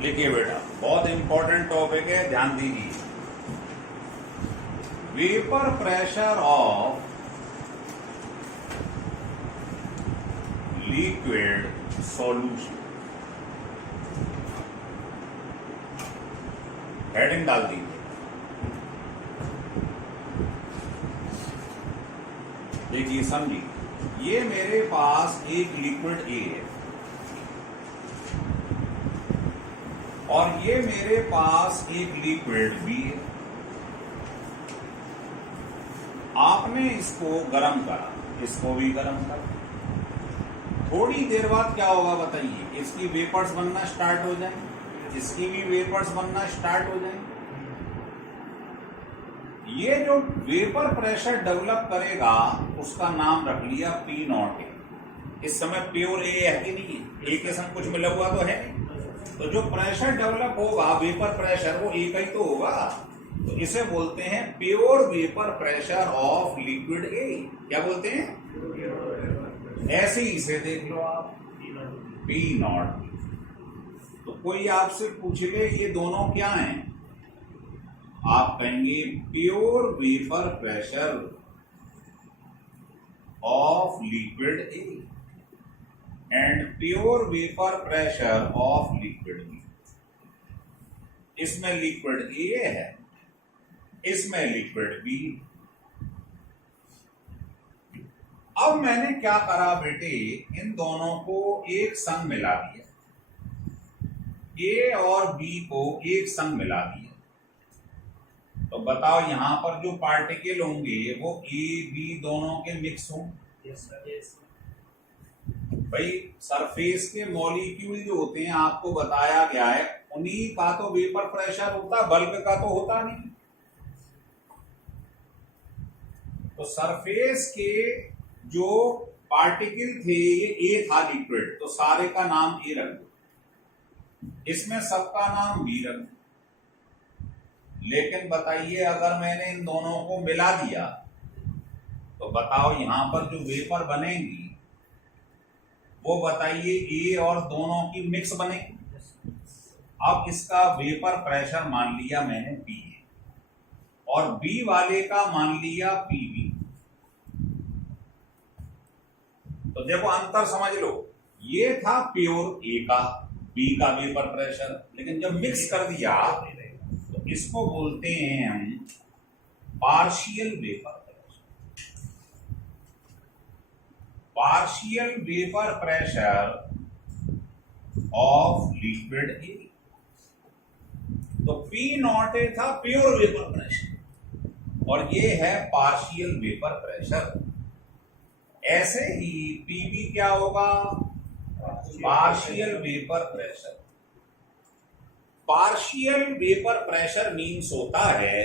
लिखिए बेटा, बहुत इंपॉर्टेंट टॉपिक है, ध्यान दीजिए। Vapour pressure of liquid solution, heading डाल दीजिए। देखिए समझिए, ये मेरे पास एक लिक्विड ए है और ये मेरे पास एक लिक्विड बी है। आपने इसको गर्म करा, इसको भी गर्म करा। थोड़ी देर बाद क्या होगा बताइए? इसकी वेपर्स बनना स्टार्ट हो जाएंगे, इसकी भी वेपर्स बनना स्टार्ट हो जाएंगे। ये जो वेपर प्रेशर डेवलप करेगा उसका नाम रख लिया पी नॉट ए। इस समय प्योर ए है कि नहीं है? ए के संग कुछ मिला हुआ तो है नहीं। तो जो प्रेशर डेवलप होगा वेपर प्रेशर, वो एक ही तो होगा। तो इसे बोलते हैं pure vapour pressure of liquid ए। क्या बोलते हैं? ऐसे ही इसे देख लो आप, पी नॉट। तो कोई आपसे पूछ ले ये दोनों क्या हैं, आप कहेंगे pure vapour pressure of liquid A and pure vapour pressure of liquid B. इसमें लिक्विड ए है, इसमें लिक्विड बी। अब मैंने क्या करा बेटे, इन दोनों को एक संग मिला दिया, ए और बी को एक संग मिला दिया। तो बताओ यहां पर जो पार्टिकल होंगे वो ए बी दोनों के मिक्स होंगे। भाई सरफेस के मॉलिक्यूल जो होते हैं आपको बताया गया है, उन्हीं का तो वेपर प्रेशर होता, बल्क का तो होता नहीं। तो सरफेस के जो पार्टिकल थे ये ए था लिक्विड, तो सारे का नाम ए रख दो, इसमें सबका नाम बी रख दो। लेकिन बताइए अगर मैंने इन दोनों को मिला दिया तो बताओ यहां पर जो वेपर बनेंगी वो बताइए ए और दोनों की मिक्स बनेगी। अब इसका वेपर प्रेशर मान लिया मैंने पी है और बी वाले का मान लिया पी बी। तो देखो अंतर समझ लो, ये था प्योर ए का, बी का वेपर प्रेशर, लेकिन जब मिक्स कर दिया तो इसको बोलते हैं हम partial vapour pressure. Partial vapour pressure of liquid ए। तो पी नॉट ए था प्योर वेपर प्रेशर और ये है पार्शियल वेपर प्रेशर। ऐसे ही पीबी क्या होगा? Partial vapour pressure. Partial vapour pressure means होता है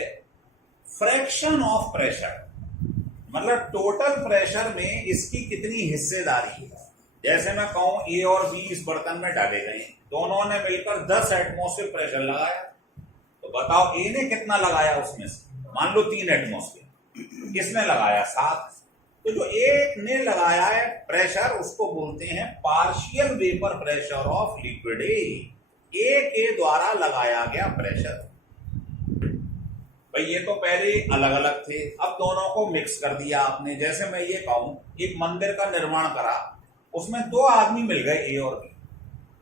फ्रैक्शन ऑफ प्रेशर, मतलब टोटल प्रेशर में इसकी कितनी हिस्सेदारी है। जैसे मैं कहूं ए और बी इस बर्तन में डाले गए, दोनों ने मिलकर 10 एटमॉस्फेयर प्रेशर लगाया, तो बताओ ए ने कितना लगाया उसमें से? मान लो 3 एटमॉस्फेयर, किसने लगाया? 7। तो जो एक ने लगाया है प्रेशर उसको बोलते हैं partial vapour pressure of liquid ए के द्वारा लगाया गया प्रेशर। भाई ये तो पहले अलग अलग थे, अब दोनों को मिक्स कर दिया आपने। जैसे मैं ये कहूं एक मंदिर का निर्माण करा, उसमें 2 आदमी मिल गए ए और बी,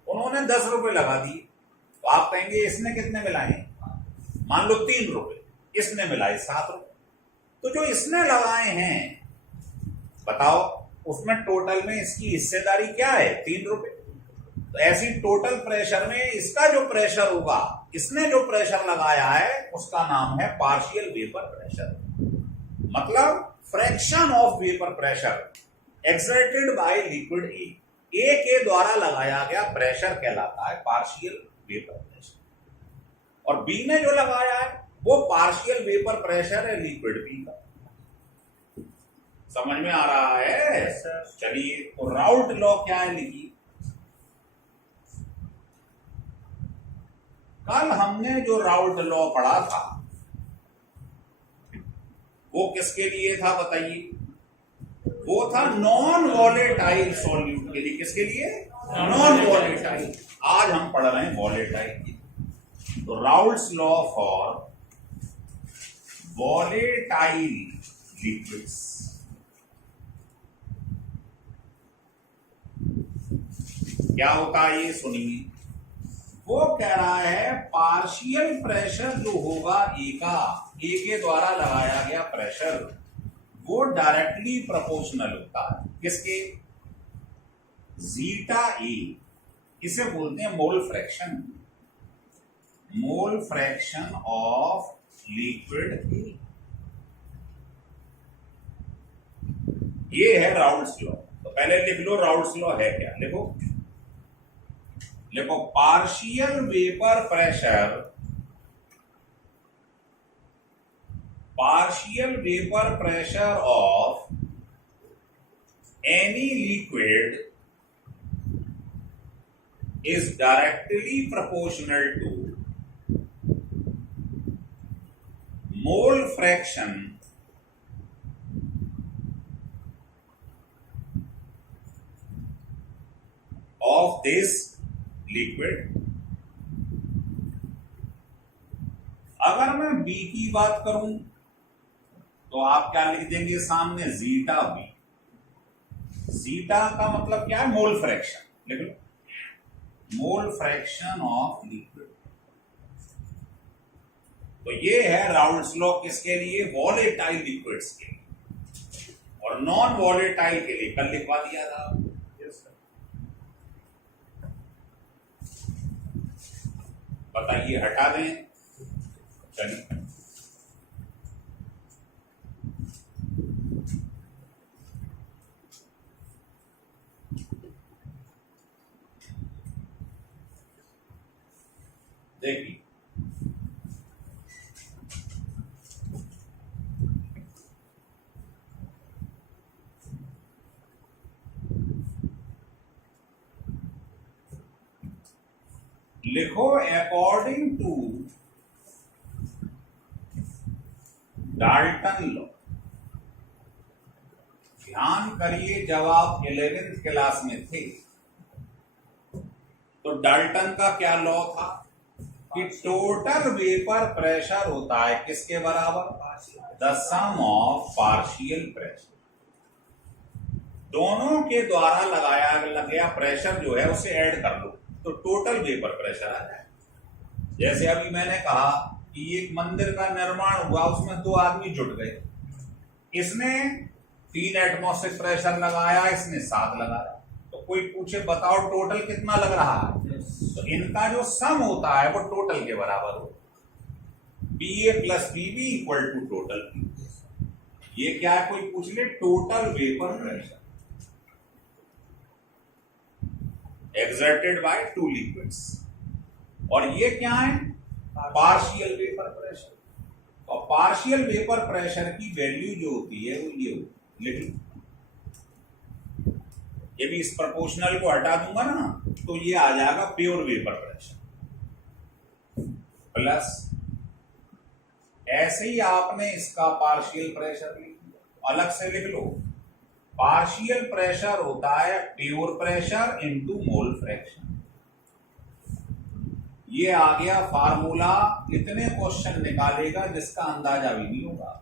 उन्होंने 10 रुपए लगा दिए, तो आप कहेंगे इसने कितने मिलाए? मान लो 3 रुपए, इसने मिलाए 7 रुपए। तो जो इसने लगाए हैं बताओ उसमें टोटल में इसकी हिस्सेदारी क्या है? 3 रुपए। तो ऐसी टोटल प्रेशर में इसका जो प्रेशर होगा, इसने जो प्रेशर लगाया है उसका नाम है पार्शियल वेपर प्रेशर। मतलब fraction of vapour pressure exerted by liquid A के द्वारा लगाया गया प्रेशर कहलाता है पार्शियल वेपर प्रेशर। और बी ने जो लगाया है वो पार्शियल वेपर प्रेशर है लिक्विड बी का। समझ में आ रहा है? चलिए, तो राउट लॉ क्या है लिखिए। कल हमने जो राउट लॉ पढ़ा था वो किसके लिए था बताइए? वो था नॉन वॉलेटाइल सॉल्यूट के लिए। किसके लिए? Non volatile. आज हम पढ़ रहे हैं वॉलेटाइल की। तो Raoult's law for volatile liquids. क्या होता है ये सुनिए। वो कह रहा है पार्शियल प्रेशर जो होगा ए के द्वारा लगाया गया प्रेशर वो डायरेक्टली प्रोपोर्शनल होता है किसके, जीटा ए। इसे बोलते हैं mole fraction, mole fraction of liquid ए। ये है राउल्ट्स लॉ। तो पहले लिख लो राउल्ट्स लॉ है क्या। देखो partial vapour pressure, partial vapour pressure of any liquid is directly proportional to mole fraction of this liquid। अगर मैं B की बात करूं तो आप क्या लिख देंगे सामने, जीटा बी। जीटा का मतलब क्या है, मोल फ्रैक्शन। लिख लो मोल फ्रैक्शन ऑफ लिक्विड। तो ये है राउल्ट्स लॉ किसके लिए, वॉलेटाइल लिक्विड्स के लिए। और नॉन वॉलेटाइल के लिए कल लिखवा दिया था। बताइए हटा दें, चलिए देखिए। लिखो अकॉर्डिंग टू डाल्टन लॉ। ध्यान करिए जब आप 11th क्लास में थे तो डाल्टन का क्या लॉ था कि टोटल वेपर प्रेशर होता है किसके बराबर, the sum of partial pressure. दोनों के द्वारा लगाया गया प्रेशर जो है उसे ऐड कर लो तो टोटल वेपर प्रेशर आ जाए। जैसे अभी मैंने कहा कि एक मंदिर का निर्माण हुआ, उसमें 2 आदमी जुट गए। इसने 3 एटमॉस्फेरिक प्रेशर लगाया, इसने 7 लगाया। तो कोई पूछे बताओ टोटल कितना लग रहा है, तो इनका जो सम होता है वो टोटल के बराबर हो। BA plus BB equal to total. ये क्या है, कोई पूछ ले, total vapour pressure exerted by 2 liquids। और ये क्या है, पार्शियल वेपर प्रेशर। और पार्शियल वेपर प्रेशर की वैल्यू जो होती है वो ये लिख लो। ये भी इस प्रोपोर्शनल को हटा दूंगा ना तो ये आ जाएगा प्योर वेपर प्रेशर प्लस, ऐसे ही आपने इसका पार्शियल प्रेशर लिख लिया। अलग से लिख लो, पार्शियल प्रेशर होता है pure pressure into mole fraction. ये आ गया फार्मूला। इतने क्वेश्चन निकालेगा जिसका अंदाजा भी नहीं होगा।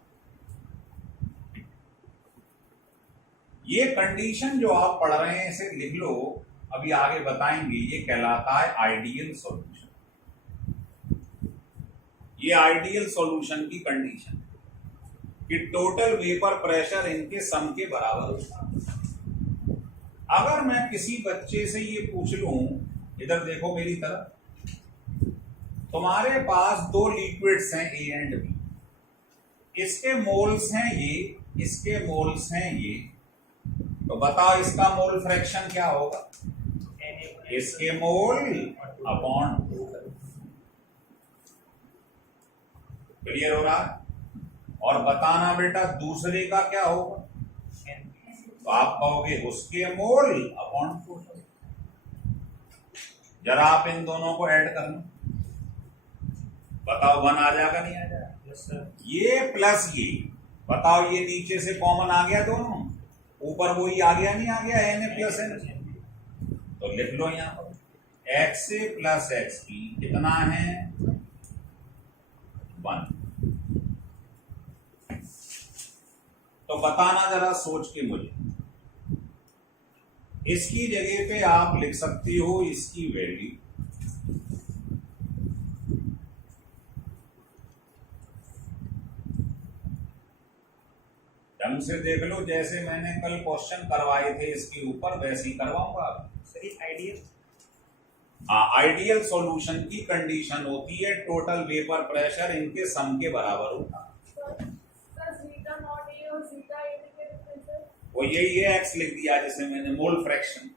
ये कंडीशन जो आप पढ़ रहे हैं इसे लिख लो, अभी आगे बताएंगे। ये कहलाता है आइडियल सॉल्यूशन। ये आइडियल सॉल्यूशन की कंडीशन कि टोटल वेपर प्रेशर इनके सम के बराबर होता है। अगर मैं किसी बच्चे से ये पूछ लूं, इधर देखो मेरी तरफ, तुम्हारे पास 2 लिक्विड्स हैं A एंड B, इसके मोल्स हैं ये, इसके मोल्स हैं ये, तो बताओ इसका मोल फ्रैक्शन क्या होगा, इसके मोल अपॉन टोटल। क्लियर हो रहा है। और बताना बेटा दूसरे का क्या होगा, तो आप कहोगे उसके मोल अपॉन टोटल। जरा आप इन दोनों को ऐड कर लो, बताओ 1 आ जाएगा नहीं आ जाएगा। yes, ये प्लस ये, बताओ ये नीचे से कॉमन आ गया, दोनों ऊपर वही आ गया नहीं आ गया, N प्लस N। तो लिख लो यहां पर एक्स ए प्लस एक्स बी कितना है 1। तो बताना जरा सोच के मुझे, इसकी जगह पे आप लिख सकती हो इसकी वैल्यू ढंग से देख लो, जैसे मैंने कल क्वेश्चन करवाए थे इसके ऊपर वैसे ही करवाऊंगा। आइडियल आइडियल सॉल्यूशन की कंडीशन होती है टोटल वेपर प्रेशर इनके सम के बराबर होता है। वो यही है, एक्स लिख दिया जिसे मैंने मोल फ्रैक्शन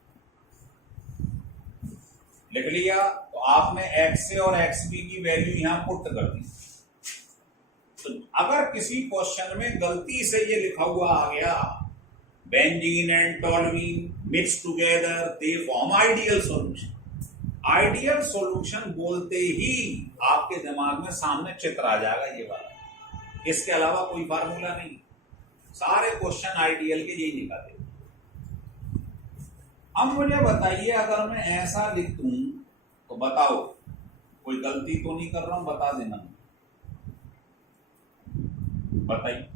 लिख लिया। तो आपने एक्स ए और एक्स बी की वैल्यू यहां पुट कर दी। तो अगर किसी क्वेश्चन में गलती से ये लिखा हुआ आ गया benzene and toluene mix together they form ideal solution, ideal solution बोलते ही आपके दिमाग में सामने चित्र आ जाएगा ये वाला, इसके अलावा कोई फार्मूला नहीं। सारे क्वेश्चन आइडियल के यही निकाले। अब मुझे बताइए अगर मैं ऐसा लिख दूं तो बताओ कोई गलती तो नहीं कर रहा हूं, बता देना। बताइए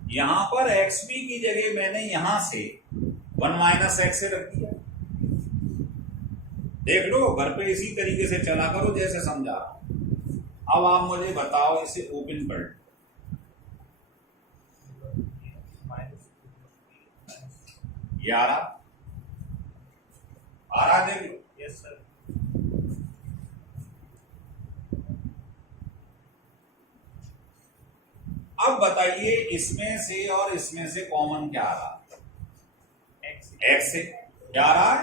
यहां पर एक्स बी की जगह मैंने यहां से 1 माइनस एक्स से रख दिया। देख लो घर पे इसी तरीके से चला करो जैसे समझा। अब आप मुझे बताओ इसे ओपन कर 11 12 देख लो। Yes sir. अब बताइए इसमें से और इसमें से कॉमन क्या आ रहा? एक्स से क्या आ रहा है?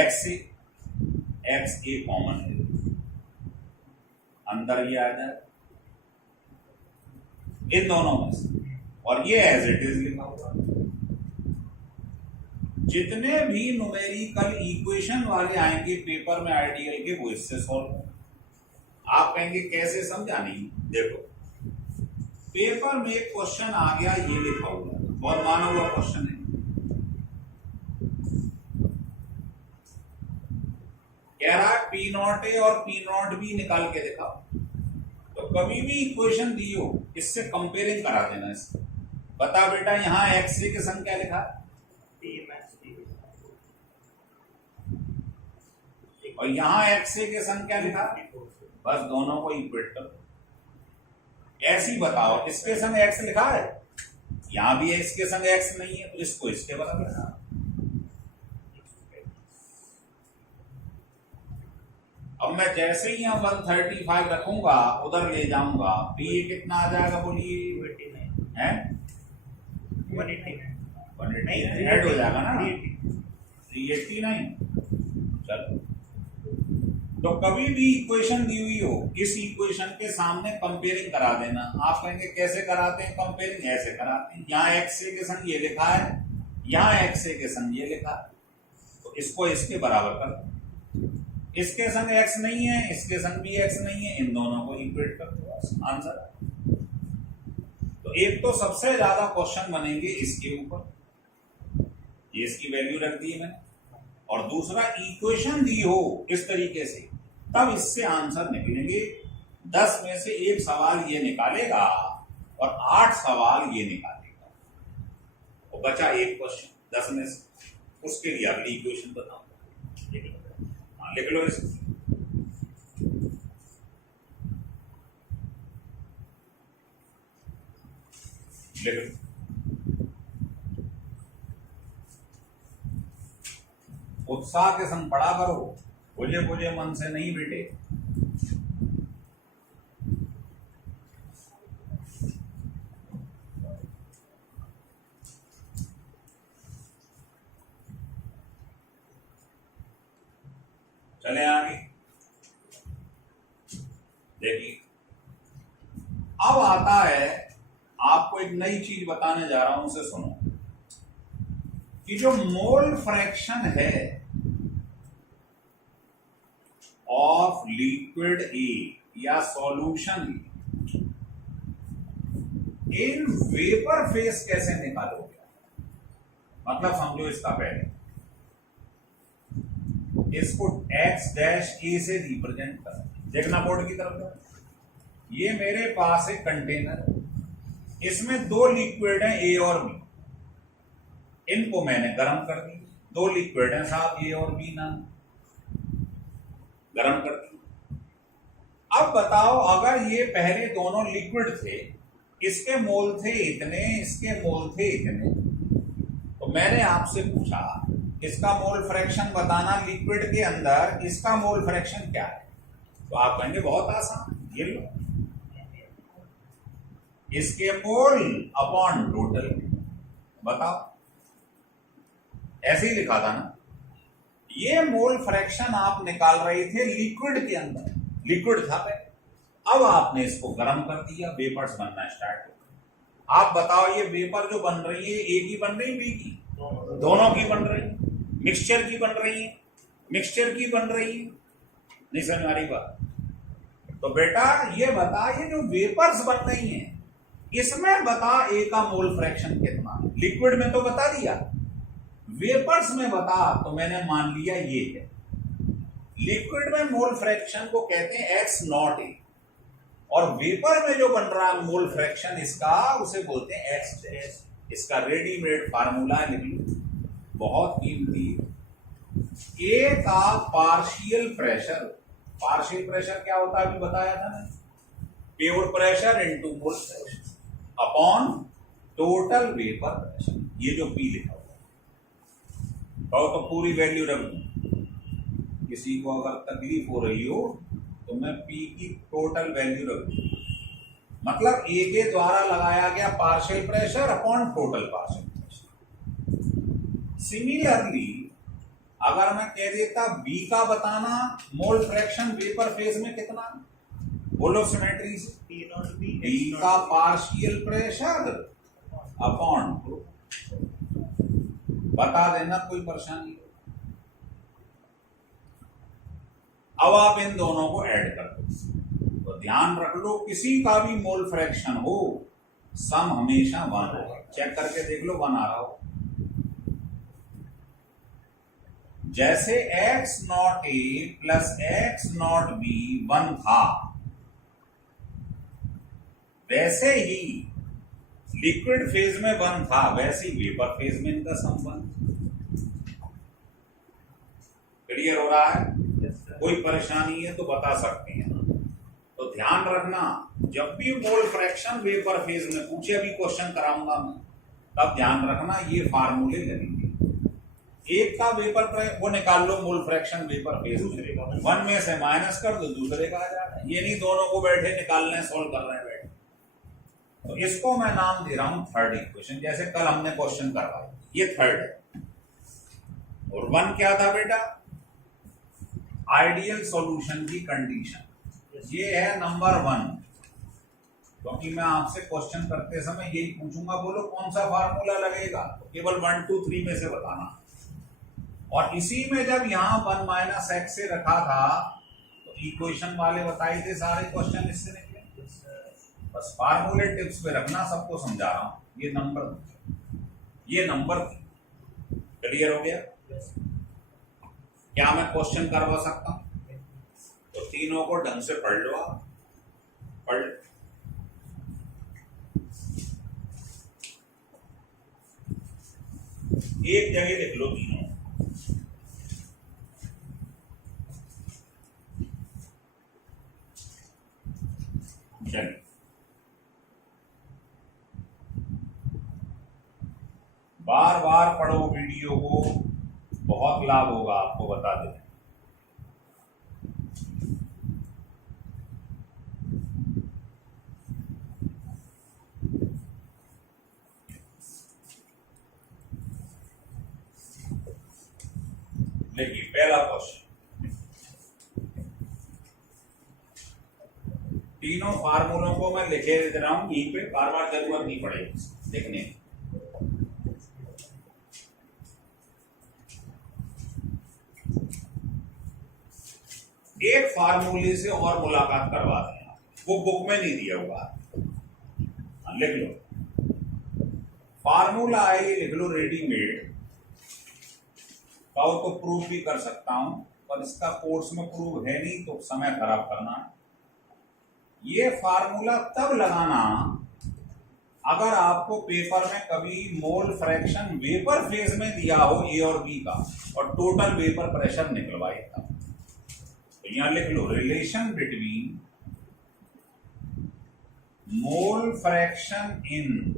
एक्स से एक्स ए कॉमन है, अंदर ये आ जाए इन दोनों में से, और ये एज इट इज लिखा हुआ। जितने भी न्यूमेरिकल इक्वेशन वाले आएंगे पेपर में आइडियल के वो इससे सॉल्व होंगे। आप कहेंगे कैसे, समझा नहीं? देखो पेपर में एक क्वेश्चन आ गया ये लिखा हुआ बहुत माना हुआ क्वेश्चन है, कह रहा है पी नॉट ए और पी नॉट बी निकाल के दिखाओ। तो कभी भी इक्वेशन दी हो इससे कंपेयरिंग करा देना इससे। बता बेटा यहाँ एक्स ए के संग क्या लिखा है और यहाँ एक्स ए के संग क्या लिखा है, बस दोनों को इक्वेट कर दो। ऐसी बताओ इसके संग एक्स लिखा है, यहां भी एक्स के संग एक्स नहीं है तो इसको इसके बराबर। अब मैं जैसे ही यहां 135 रखूंगा उधर ले जाऊंगा तो ये कितना आ जाएगा बोलिए? है 189 ऐड हो जाएगा ना 389। चलो तो कभी भी इक्वेशन दी हुई हो इस इक्वेशन के सामने कंपेयरिंग करा देना। आप कहेंगे कैसे कराते हैं कंपेयरिंग? ऐसे कराते हैं, यहाँ एक्स ए के संग ये लिखा है, यहाँ एक्स ए के संग ये लिखा है, तो इसको इसके बराबर कर दो। इसके संग एक्स नहीं है, इसके संग भी एक्स नहीं है, इन दोनों को इक्वेट कर दो, आंसर। तो एक तो सबसे ज्यादा क्वेश्चन बनेंगे इसके ऊपर, ये इसकी वैल्यू रख दी है मैंने, और दूसरा इक्वेशन दी हो इस तरीके से तब इससे आंसर निकलेंगे। 10 में से 1 सवाल ये निकालेगा और 8 सवाल ये निकालेगा, तो बचा एक क्वेश्चन 10 में से, उसके लिए अगली इक्वेशन बताऊंगा। हाँ लिख लो इसको। लिख लो उत्साह के संग पढ़ा करो, बुझे बुझे मन से नहीं बेटे। चले आगे देखिए, अब आता है आपको एक नई चीज बताने जा रहा हूं, उसे सुनो कि जो मोल फ्रैक्शन है ऑफ लिक्विड ए या सॉल्यूशन इन वेपर फेस कैसे निकालोगे? मतलब समझो इसका पहले इसको x डैश a से रिप्रेजेंट कर, देखना बोर्ड की तरफ। ये मेरे पास एक कंटेनर, इसमें दो लिक्विड हैं a और b, इनको मैंने गर्म कर दी। दो लिक्विड हैं साहब a और b नाम, गर्म कर दी। अब बताओ, अगर ये पहले दोनों लिक्विड थे, इसके मोल थे इतने, इसके मोल थे इतने, तो मैंने आपसे पूछा इसका मोल फ्रैक्शन बताना लिक्विड के अंदर, इसका मोल फ्रैक्शन क्या है? तो आप कहेंगे बहुत आसान, ये लो, इसके मोल अपॉन टोटल। बताओ, ऐसे ही लिखा था ना। ये मोल फ्रैक्शन आप निकाल रहे थे लिक्विड के अंदर, लिक्विड था पहले, अब आपने इसको गर्म कर दिया, वेपर्स बनना स्टार्ट हो गए। आप बताओ, ये वेपर जो बन रही है ए की बन रही है बी की? दोनों की बन रही है। मिक्सचर की बन रही है, मिक्सचर की बन रही है, नहीं समझ आ रही बात? तो बेटा ये बता, ये जो वेपर्स बन रही हैं इसमें बता ए का मोल फ्रैक्शन कितना? लिक्विड में तो बता दिया, वेपर्स में बता। तो मैंने मान लिया ये है। लिक्विड में मोल फ्रैक्शन को कहते हैं एक्स नॉट ए, और वेपर में जो बन रहा है मोल फ्रैक्शन इसका, उसे बोलते हैं एक्स डैश। इसका रेडीमेड फार्मूला लिख लो, बहुत कीमती। ए का पार्शियल प्रेशर, पार्शियल प्रेशर क्या होता है अभी बताया था ना, प्योर प्रेशर इनटू मोल pressure upon total vapour pressure. ये जो पी लिखा हुआ है, तो पूरी वैल्यू रख दूं। किसी को अगर तकलीफ हो रही हो तो मैं पी की टोटल वैल्यू रख दूं, मतलब ए के द्वारा लगाया गया partial pressure upon total partial pressure. Similarly अगर मैं कह देता बी का बताना मोल फ्रैक्शन वेपर फेज में कितना, बोलो सिमेट्री से, बी का पार्शियल प्रेशर अपॉन, बता देना, कोई परेशानी। अब आप इन दोनों को ऐड कर दो, तो ध्यान रख लो किसी का भी मोल फ्रैक्शन हो, सम हमेशा 1 होगा। चेक करके देख लो 1 आ रहा हो। जैसे x not a plus x not be 1 था, वैसे ही लिक्विड फेज में 1 था, वैसे ही वेपर फेज में इनका सम 1। क्लियर हो रहा है? कोई परेशानी है तो बता सकते हैं। तो ध्यान रखना, जब भी मोल फ्रैक्शन वेपर फेज में पूछे, अभी क्वेश्चन कराऊंगा मैं, तब ध्यान रखना ये फार्मूले लगेंगे। एक का वेपर वो निकाल लो मोल फ्रैक्शन वेपर फेज में, 1 में से माइनस कर दो, दूसरे का आ जाएगा। ये नहीं दोनों को बैठे निकाल रहे हैं, सोल्व कर रहे हैं बैठे। तो इसको मैं नाम दे रहा हूं थर्ड इक्वेशन। जैसे कल हमने क्वेश्चन करवाया, ये थर्ड है। और 1 क्या था बेटा? आइडियल सॉल्यूशन की कंडीशन। ये है नंबर 1, क्योंकि मैं आपसे क्वेश्चन करते समय यही पूछूंगा, बोलो कौन सा फार्मूला लगेगा, तो केवल 1 2 3 में से बताना। और इसी में जब यहाँ 1 माइनस एक्स से रखा था, तो इक्वेशन वाले बताए थे सारे क्वेश्चन इससे निकले। बस फार्मूले टिप्स पे रखना, सबको समझा रहा हूं। ये नंबर थी। क्लियर हो गया? क्या मैं क्वेश्चन करवा सकता हूं? तो तीनों को ढंग से पढ़ लो आप, पढ़। एक जगह लिख लो तीनों। चलिए, बार बार पढ़ो वीडियो को, बहुत लाभ होगा आपको, बता दें। देखिए पहला क्वेश्चन, तीनों फार्मूलों को मैं लिखे दे रहा हूं यहीं पे, बार बार जरूरत नहीं पड़ेगी लिखने की। एक फार्मूले से और मुलाकात करवा दें, वो बुक में नहीं दिया हुआ, लिख लो। फार्मूला है, लिख लो रेडीमेड, कहो तो प्रूफ भी कर सकता हूं। पर इसका कोर्स में प्रूव है नहीं तो समय खराब करना है। ये फार्मूला तब लगाना अगर आपको पेपर में कभी मोल फ्रैक्शन वेपर फेज में दिया हो ए और बी का और टोटल वेपर प्रेशर निकलवाए तब। तो यहां लिख लो relation between mole fraction in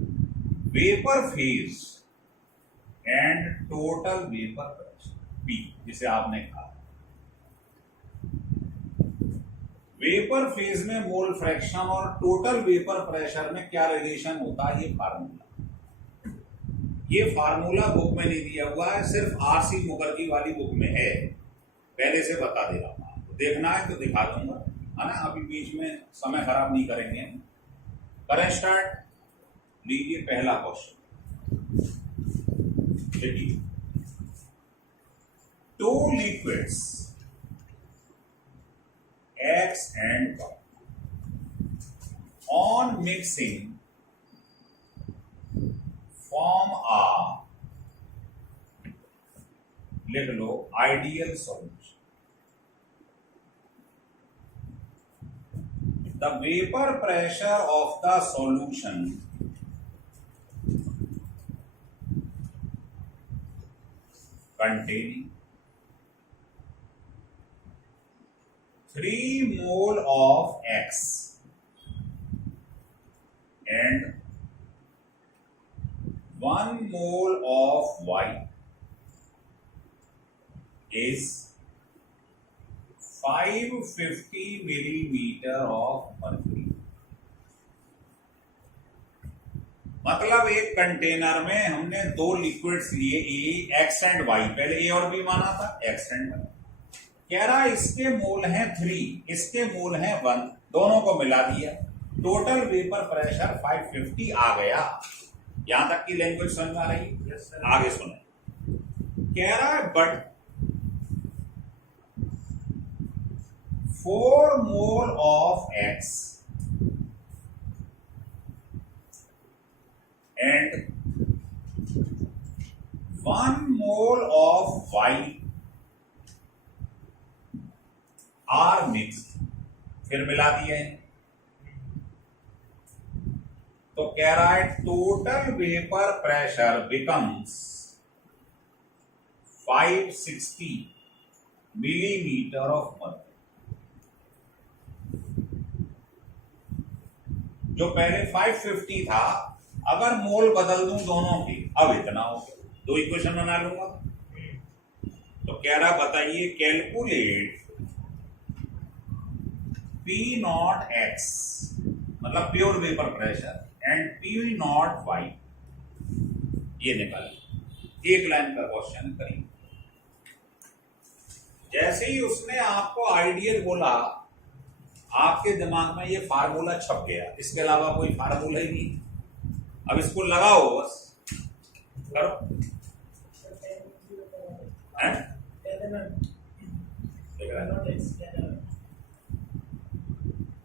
vapour phase and total vapour pressure P, जिसे आपने कहा वेपर फेज में मोल फ्रैक्शन और टोटल वेपर प्रेशर में क्या रिलेशन होता है, ये फार्मूला बुक में नहीं दिया हुआ है, सिर्फ आरसी मुखर्जी वाली बुक में है, पहले से बता दे रहा हूं। तो देखना है तो दिखा दूंगा, है ना। अभी बीच में समय खराब नहीं करेंगे। करें स्टार्ट। लीजिए पहला क्वेश्चन, देखिए two liquids X and Y on mixing form a, लिख लो ideal solution. The vapor pressure of the solution containing 3 mole of X and 1 mole of Y is 550 millimeter of mercury। मतलब एक container में हमने दो liquids लिए, ए x and Y, पहले ए और B माना था, एक्स एंड वाई। कह रहा इसके मोल हैं 3, इसके मोल हैं 1, दोनों को मिला दिया, टोटल वेपर प्रेशर 550 आ गया। यहां तक की लैंग्वेज समझ आ रही है? yes, आगे सुने। कह रहा है but 4 mole of X and 1 mole of Y are mixed, फिर मिला दिए। तो कह रहा है total vapour pressure becomes 560 millimetre of mercury. जो पहले 550 था, अगर मोल बदल दूं दोनों की, अब इतना हो गया, दो इक्वेशन बना लूंगा। तो कह रहा बताइए कैलकुलेट P नॉट X मतलब pure vapour pressure and P not Y, ये निकालिए। एक लाइन का क्वेश्चन करिए। जैसे ही उसने आपको आइडियल बोला, आपके दिमाग में ये फार्मूला छप गया, इसके अलावा कोई फार्मूला ही नहीं। अब इसको लगाओ, बस करो।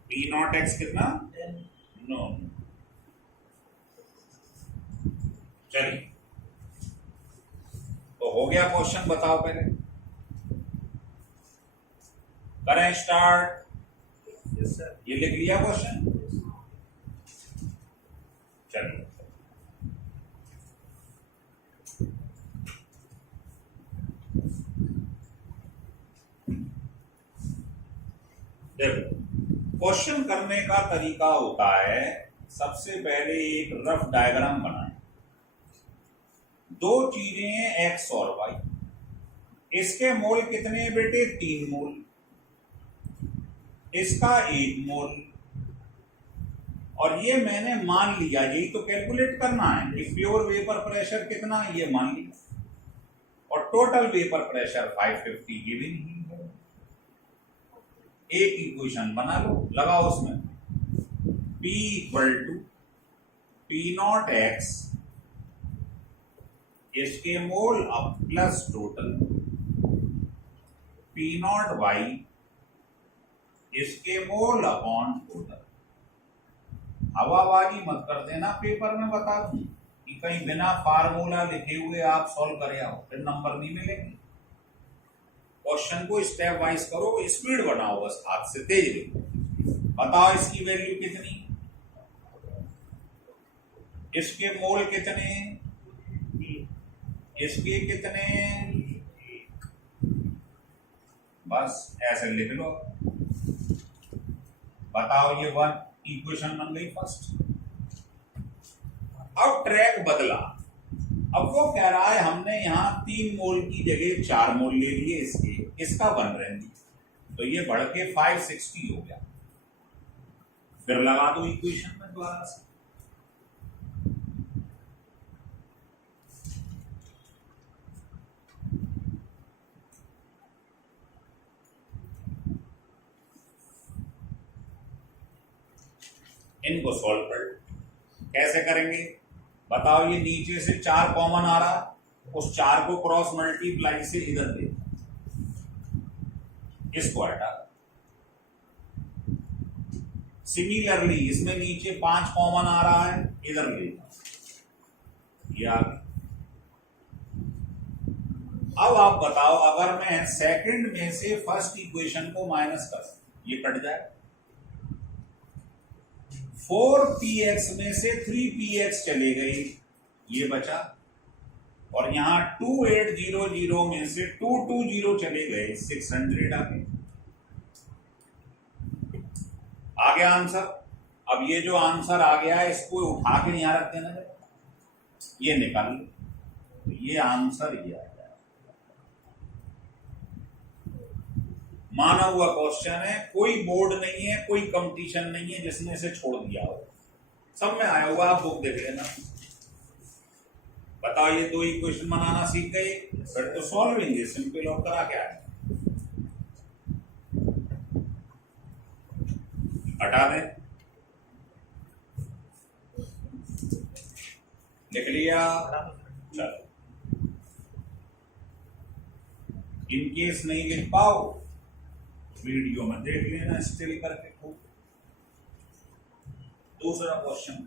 P नॉट एक्स कितना? नो, चलिए तो हो गया क्वेश्चन, बताओ पहले। करें स्टार्ट। yes, sir. ये लिख लिया क्वेश्चन? चलिए देखो, क्वेश्चन करने का तरीका होता है, सबसे पहले एक रफ डायग्राम बनाएं। दो चीजें हैं एक्स और वाई, इसके मोल कितने हैं बेटे? 3 मोल, इसका 1 मोल, और ये मैंने मान लिया, यही तो कैलकुलेट करना है कि प्योर वेपर प्रेशर कितना, ये मान लिया, और टोटल वेपर प्रेशर 550 ये भी नहीं है। एक इक्वेशन बना लो, लगाओ उसमें P equal to P not X, इसके मोल अब plus total, P not Y, इसके मोल अपॉन टोटल। हवाबाजी मत कर देना, पेपर में बता दूं कि कहीं बिना फार्मूला लिखे हुए आप सॉल्व करे आओ, फिर नंबर नहीं मिलेंगे। क्वेश्चन को स्टेप वाइज करो, स्पीड बनाओ, बस हाथ से तेज लिखो। बताओ इसकी वैल्यू कितनी, इसके मोल कितने, इसके कितने, बस ऐसे लिख लो। बताओ ये वन इक्वेशन बन गई फर्स्ट। अब ट्रैक बदला, अब वो कह रहा है हमने यहां 3 मोल की जगह 4 मोल ले लिए इसके, इसका 1 रहने दी, तो ये बढ़ के 560 हो गया। फिर लगा दो इक्वेशन में दोबारा से। इनको सॉल्व कर, कैसे करेंगे बताओ। ये नीचे से 4 कॉमन आ रहा, उस 4 को क्रॉस मल्टीप्लाई से इधर दे, इसको हटा। सिमिलरली इसमें नीचे 5 कॉमन आ रहा है, इधर ले, ये आ गया। अब आप बताओ अगर मैं सेकंड में से फर्स्ट इक्वेशन को माइनस कर, ये कट जाए। 4px में से 3px चले गई, ये बचा, और यहां 2800 में से 220 चले गए, 600 आ गए। आ गया आंसर। अब ये जो आंसर आ गया है इसको उठा के यहां रख देना, ये निकाल लो, तो ये आंसर ये आ गया। माना हुआ क्वेश्चन है, कोई बोर्ड नहीं है, कोई कंपटीशन नहीं है जिसने से छोड़ दिया हो, सब में आया हुआ, आप बुक देख लेना। बताओ ये 2 इक्वेशन बनाना सीख गए, फिर तो सॉल्विंग है सिंपल, और करा क्या है, हटा दें, लिख लिया। चलो इनकेस नहीं लिख पाओ वीडियो में देख लेना स्टिल करके खूब। दूसरा क्वेश्चन,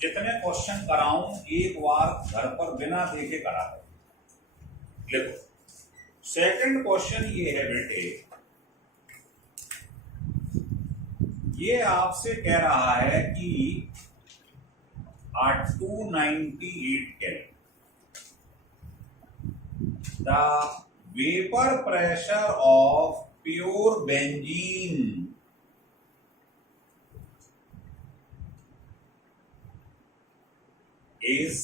जितने क्वेश्चन कराऊं एक बार घर पर बिना देखे करा दो। देखो सेकंड क्वेश्चन ये है बेटे, ये आपसे कह रहा है कि 298 kelvin the vapor pressure of pure benzene is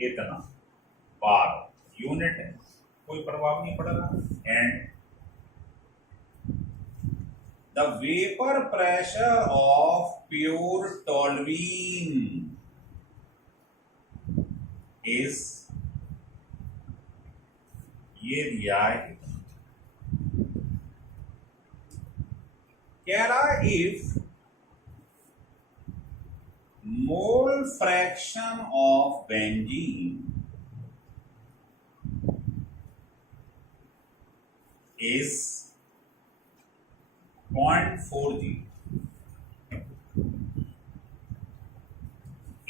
इतना बार, यूनिट है, कोई प्रभाव नहीं पड़ेगा। And the vapour pressure of pure toluene is, ये दिया है, कह रहा if mole fraction of benzene is 0.40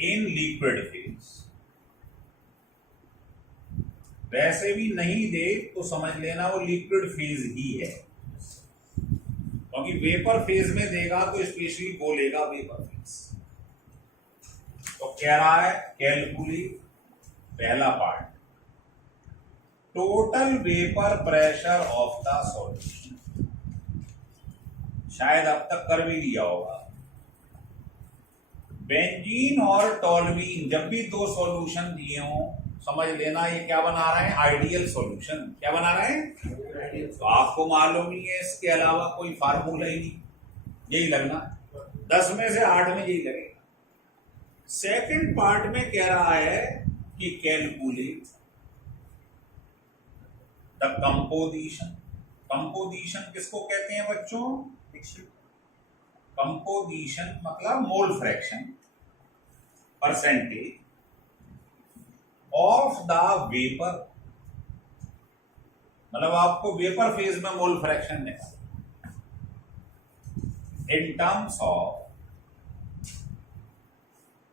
in liquid phase. वैसे भी नहीं दे तो समझ लेना वो लिक्विड फेज ही है, क्योंकि वेपर फेज में देगा तो स्पेशली बोलेगा वेपर फेज। तो कह रहा है कैलकुलेट, पहला part, total vapour pressure of the solution, शायद अब तक कर भी लिया होगा। बेंजीन और टॉल्यूइन जब भी 2 सॉल्यूशन दिए हों समझ लेना ये क्या बना रहे हैं, आइडियल सॉल्यूशन। क्या बना रहे हैं, तो आपको मालूम ही है, इसके अलावा कोई फार्मूला ही नहीं, यही लगना, 10 में से 8 में यही लगेगा। सेकंड पार्ट में कह रहा है कि कैलकुलेट द कंपोजिशन। कंपोजिशन किसको कहते हैं बच्चों, कंपोजिशन मतलब mole fraction, percentage of the vapour, मतलब आपको वेपर फेज में मोल फ्रैक्शन निकालना in terms of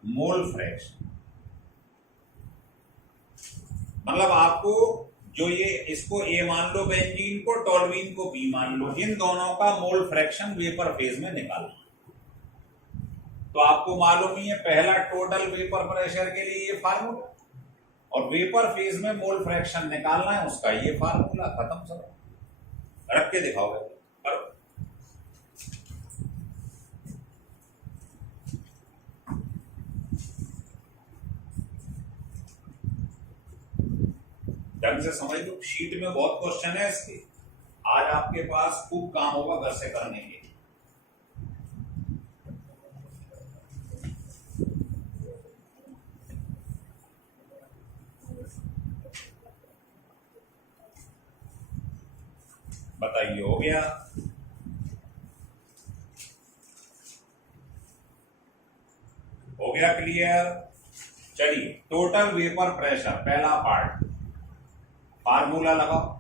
mole fraction मतलब आपको जो ये इसको ए मान लो बेंजीन को, टोल्यूइन को बी मान लो, इन दोनों का मोल फ्रैक्शन वेपर फेज में निकालना। तो आपको मालूम ही है पहला टोटल वेपर प्रेशर के लिए ये फार्मूला, और वेपर फेज में मोल फ्रैक्शन निकालना है उसका ये फार्मूला। खत्म सब, रख के दिखाओगे करो। ढंग से समझ लो, शीट में बहुत क्वेश्चन है इसके, आज आपके पास खूब काम होगा घर से करने के। बताइए, हो गया? हो गया क्लियर? चलिए, टोटल वेपर प्रेशर पहला पार्ट, फार्मूला लगाओ।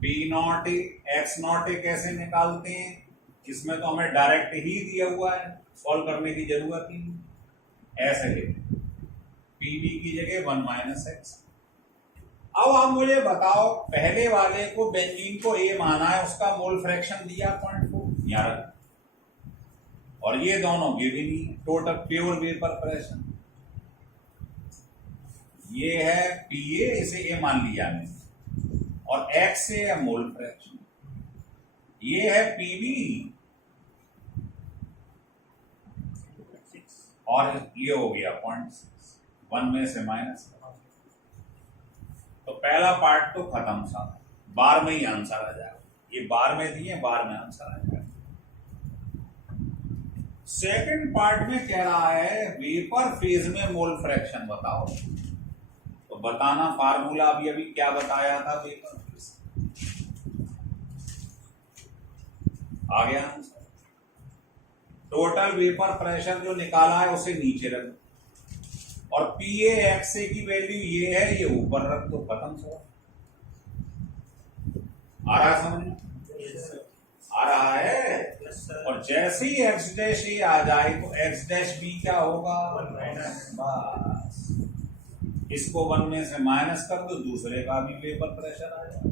पी नॉट एक्स नॉट कैसे निकालते हैं, इसमें तो हमें डायरेक्ट ही दिया हुआ है, सॉल्व करने की जरूरत ही नहीं। ऐसे लिखते पीवी की जगह 1 माइनस एक्स। अब आप मुझे बताओ, पहले वाले को बेंजीन को ए माना है, उसका मोल फ्रैक्शन दिया 0.4 यहाँ रख, और ये दोनों गिवन ही टोटल प्योर वेपर प्रेशर। ये है पीए, इसे ए मान लिया मैंने, और एक्स से है मोल फ्रैक्शन। ये है पीवी, और ये हो गया 0.6, 1 में से माइनस। तो पहला पार्ट तो खत्म सा, बार में ही आंसर आ जाएगा। ये बार में दिए, बार में आंसर आ जाएगा। सेकंड पार्ट में कह रहा है वेपर फेज में मोल फ्रैक्शन बताओ। तो बताना फार्मूला अभी अभी क्या बताया था वेपर फेज, आ गया आंसर। टोटल वेपर प्रेशर जो निकाला है उसे नीचे रख, और पी एक्स ए की वैल्यू ये है, ये ऊपर रख दो, खत्म सब। आ रहा समझ? आ रहा है। और जैसे ही एक्स डैश ए आ जाए तो एक्स डैश बी क्या होगा? बस इसको 1 में से माइनस कर दो, दूसरे का भी वेपर प्रेशर आ जाए।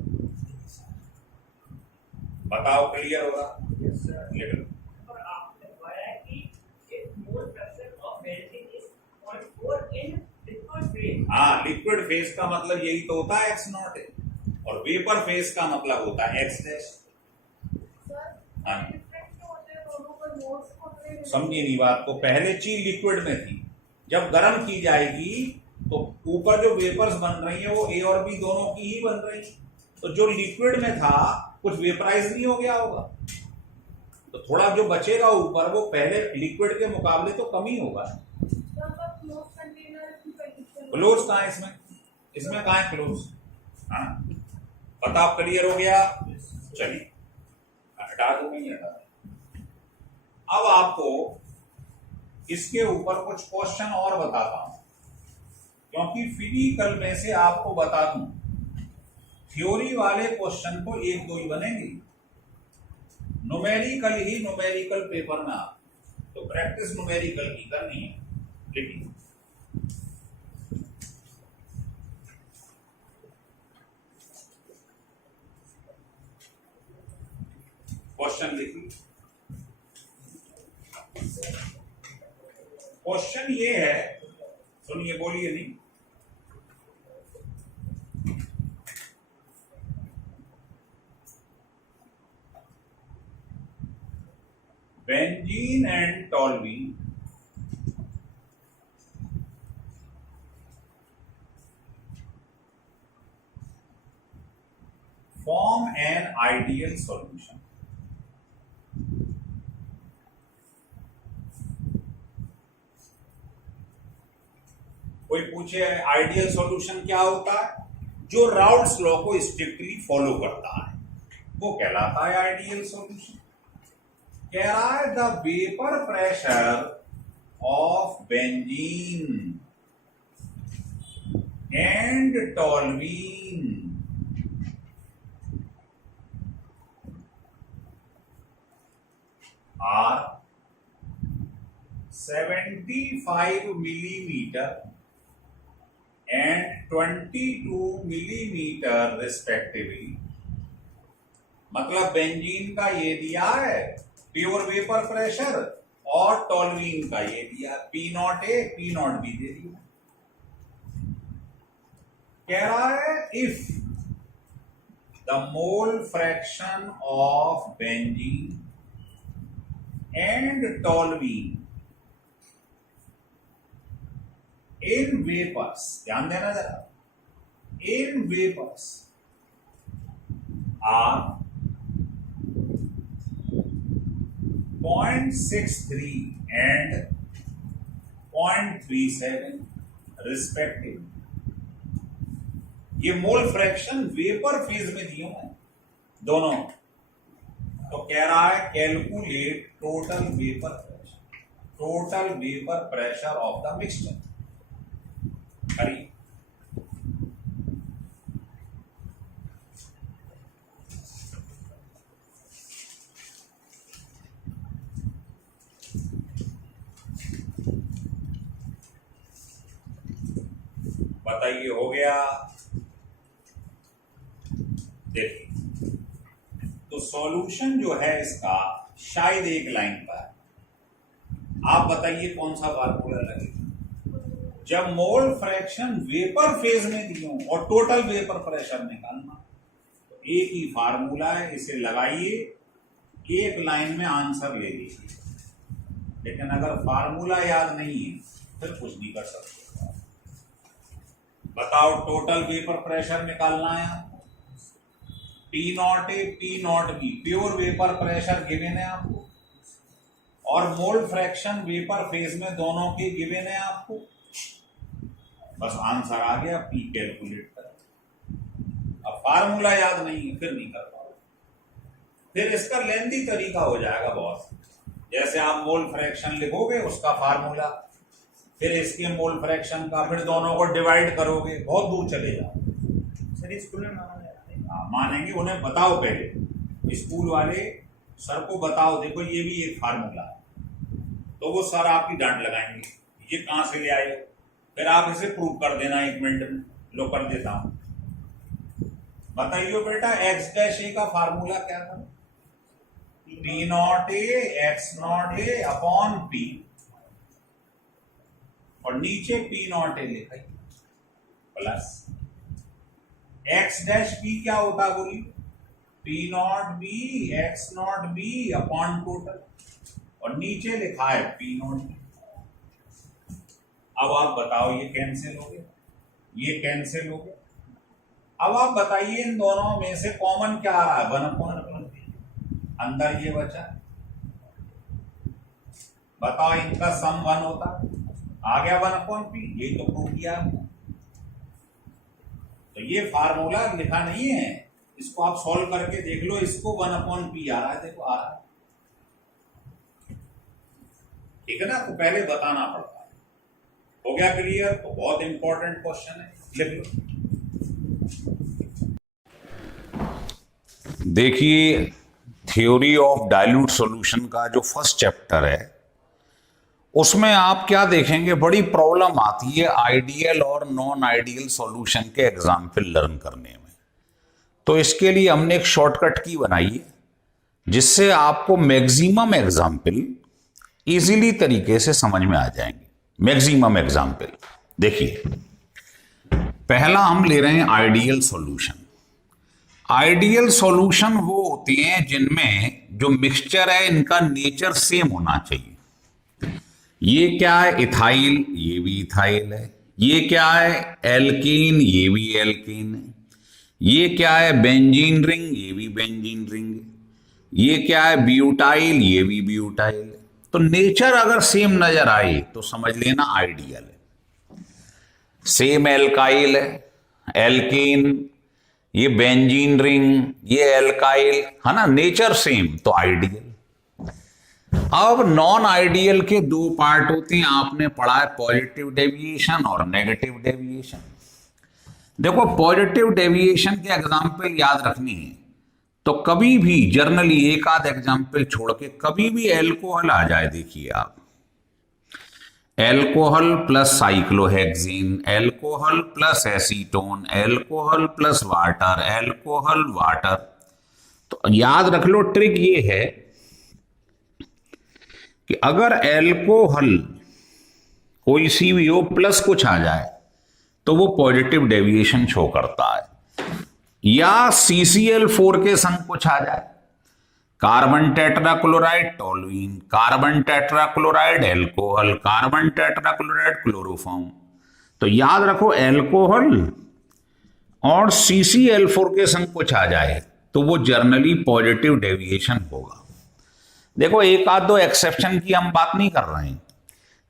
बताओ क्लियर होगा? लिख लो। हाँ, लिक्विड फेज का मतलब यही तो होता है एक्स नॉट है, और वेपर फेज का मतलब होता है एक्स डैश। हाँ, समझी नहीं बात को? पहले चीज लिक्विड में थी, जब गर्म की जाएगी तो ऊपर जो वेपर्स बन रही है वो ए और बी दोनों की ही बन रही है। तो जो लिक्विड में था कुछ वेपराइज नहीं हो गया होगा, तो थोड़ा जो बचेगा ऊपर वो पहले लिक्विड के मुकाबले तो कम ही होगा। क्लोज कहाँ है इसमें? इसमें कहाँ है क्लोज? हाँ, बताओ क्लियर हो गया? चलिए हटा दो, नहीं हटा। अब आपको इसके ऊपर कुछ क्वेश्चन और बताता हूं, क्योंकि फिजिकल में से आपको बता दूं थ्योरी वाले क्वेश्चन तो 1-2 ही बनेंगे, न्यूमेरिकल ही न्यूमेरिकल पेपर में आप, तो प्रैक्टिस न्यूमेरिकल की करनी है। लिखिए क्वेश्चन, लिखिए क्वेश्चन ये है, सुनिए, बोलिए नहीं। Benzene and toluene form an ideal solution. कोई पूछे आइडियल सॉल्यूशन क्या होता है? जो राउल्ट्स लॉ को स्ट्रिक्टली फॉलो करता है वो कहलाता है आइडियल सॉल्यूशन। कह रहा है the vapour pressure of benzene and toluene are 75 millimeter and 22 millimeter respectively। मतलब बेंजीन का ये दिया है प्योर वेपर प्रेशर और टोल्यूइन का ये दिया P0 A P0 B दे दिया। कह रहा है if the mole fraction of benzene and toluene in vapours, ध्यान देना जरा, in vapours are 0.63 and 0.37 respective. ये मोल फ्रैक्शन वेपर फेज में दिए हैं दोनों। तो कह रहा है calculate total vapour pressure of the mixture. करिए, बताइए हो गया। देखिए, तो सॉल्यूशन जो है इसका शायद एक लाइन पर है। आप बताइए कौन सा फार्मूला लगेगा जब मोल फ्रैक्शन वेपर फेज में दियो और टोटल वेपर प्रेशर निकालना। तो एक ही फार्मूला है, इसे लगाइए, एक लाइन में आंसर ले लीजिए। लेकिन अगर फार्मूला याद नहीं है फिर कुछ नहीं कर सकते। बताओ, टोटल वेपर प्रेशर निकालना है आपको, P0 A P0 B pure vapour pressure given है आपको, और मोल फ्रैक्शन वेपर फेज में दोनों के गिवन है आपको। बस आंसर आ गया, P कैलकुलेट करें। अब फार्मूला याद नहीं है फिर नहीं कर पाओगे, फिर इसका लेंदी तरीका हो जाएगा बहुत। जैसे आप मोल फ्रैक्शन लिखोगे उसका फार्मूला, फिर इसके मोल फ्रैक्शन का, फिर दोनों को डिवाइड करोगे, बहुत दूर चले जाओ। सर स्कूल में मानेंगे, उन्हें बताओ पहले, स्कूल वाले सर को बताओ, देखो ये भी एक फार्मूला है। तो वो सर आपकी डांट लगाएंगे, ये कहां से ले आए, फिर आप इसे प्रूव कर देना 1 मिनट में। लो कर देता हूं, बताइए बेटा, एक्स डैश ए का फार्मूला क्या था? P0 A X0 A upon P, और नीचे P0 A लिखा है, प्लस एक्स डैश बी क्या होता है बोली? P0 B X0 B upon total, और नीचे लिखा है P0 B। अब आप बताओ, ये कैंसिल हो गया, ये कैंसिल हो गया। अब आप बताइए इन दोनों में से कॉमन क्या आ रहा है? 1/, अंदर ये बचा, बताओ इनका सम 1 होता, आ गया 1/P, ये तो प्रूव किया आपने। तो ये फार्मूला लिखा नहीं है, इसको आप सॉल्व करके देख लो, इसको 1/P आ रहा है, देखो आ रहा है, ठीक है ना। तो पहले बताना पड़ता है। हो गया क्लियर? तो बहुत इंपॉर्टेंट क्वेश्चन है, लिख लो। देखिए, थ्योरी ऑफ डाइल्यूट सॉल्यूशन का जो फर्स्ट चैप्टर है उसमें आप क्या देखेंगे, बड़ी प्रॉब्लम आती है आइडियल और नॉन आइडियल सॉल्यूशन के एग्जाम्पल लर्न करने में। तो इसके लिए हमने एक शॉर्टकट की बनाई है जिससे आपको मैक्सिमम एग्जाम्पल इजीली तरीके से समझ में आ जाएंगे। मैक्सिमम एग्जाम्पल देखिए, पहला हम ले रहे हैं आइडियल सॉल्यूशन। आइडियल सॉल्यूशन वो होते हैं जिनमें जो मिक्सचर है इनका नेचर सेम होना चाहिए। ये क्या है? इथाइल, ये भी इथाइल है। ये क्या है? एल्कीन, ये भी एल्कीन है। ये क्या है? बेंजीन रिंग, ये भी बेंजीन रिंग है। ये क्या है? ब्यूटाइल, ये भी ब्यूटाइल है। तो नेचर अगर सेम नजर आए तो समझ लेना आइडियल है। सेम एल्काइल है, एल्कीन, ये बेंजीन रिंग, ये एल्काइल है ना, नेचर सेम तो आइडियल। अब नॉन आइडियल के 2 पार्ट होते हैं, आपने पढ़ा है पॉजिटिव डेविएशन और नेगेटिव डेविएशन। देखो, पॉजिटिव डेविएशन के एग्जाम्पल याद रखनी है तो कभी भी जर्नली एक आध एग्जाम्पल छोड़ के कभी भी एल्कोहल आ जाए, देखिए आप alcohol plus cyclohexene, alcohol plus acetone, alcohol plus water, alcohol water. तो याद रख लो, ट्रिक ये है कि अगर एल्कोहल कोई सी भी हो प्लस कुछ आ जाए तो वो पॉजिटिव डेविएशन शो करता है, या CCl4 के संग कुछ आ जाए, carbon tetrachloride toluene, carbon tetrachloride alcohol, carbon tetrachloride chloroform. तो याद रखो, एल्कोहल और CCl4 के संग कुछ आ जाए तो वो जर्नली पॉजिटिव डेविएशन होगा। देखो, एक आध दो एक्सेप्शन की हम बात नहीं कर रहे हैं,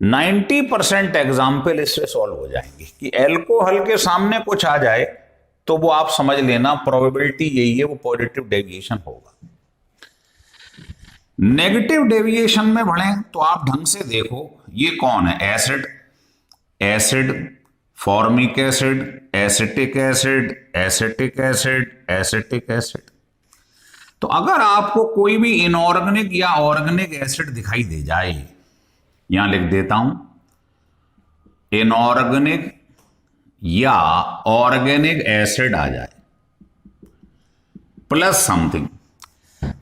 90% एग्जाम्पल इससे सॉल्व हो जाएंगे कि एल्कोहल के सामने कुछ आ जाए तो वो आप समझ लेना प्रोबेबिलिटी यही है, वो पॉजिटिव डेविएशन होगा। नेगेटिव डेविएशन में बढ़े तो आप ढंग से देखो, ये कौन है? Acid, acid, formic acid, acetic acid, acetic acid, acetic acid. तो अगर आपको कोई भी इनऑर्गेनिक या ऑर्गेनिक एसिड दिखाई दे जाए, यहां लिख देता हूं, इनऑर्गेनिक या ऑर्गेनिक एसिड आ जाए प्लस समथिंग,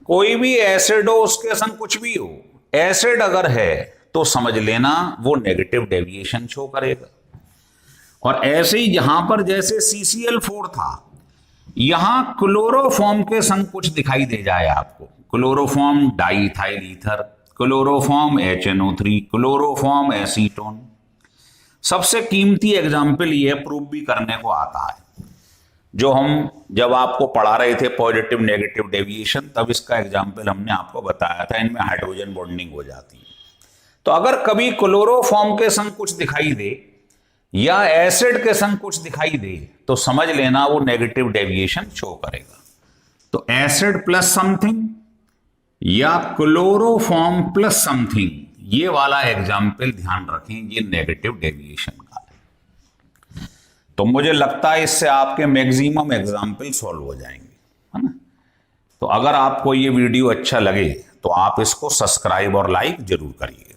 कोई भी एसिड हो उसके संग कुछ भी हो, एसिड अगर है तो समझ लेना वो नेगेटिव डेविएशन शो करेगा। और ऐसे ही जहां पर जैसे CCl4 था, यहां क्लोरोफॉर्म के संग कुछ दिखाई दे जाए आपको, chloroform diethyl ether, chloroform HNO3, chloroform acetone. सबसे कीमती एग्जाम्पल ये प्रूव भी करने को आता है, जो हम जब आपको पढ़ा रहे थे पॉजिटिव नेगेटिव डेविएशन, तब इसका एग्जाम्पल हमने आपको बताया था, इनमें हाइड्रोजन बॉन्डिंग हो जाती है। तो अगर कभी क्लोरोफॉर्म के संग कुछ दिखाई दे या एसिड के संग कुछ दिखाई दे तो समझ लेना वो नेगेटिव डेविएशन शो करेगा। तो एसिड प्लस समथिंग या क्लोरोफॉर्म प्लस समथिंग, ये वाला एग्जाम्पल ध्यान रखें, ये नेगेटिव डेविएशन का है। तो मुझे लगता है इससे आपके मैक्सिमम एग्जाम्पल सॉल्व हो जाएंगे, है ना। तो अगर आपको ये वीडियो अच्छा लगे तो आप इसको सब्सक्राइब और लाइक जरूर करिए।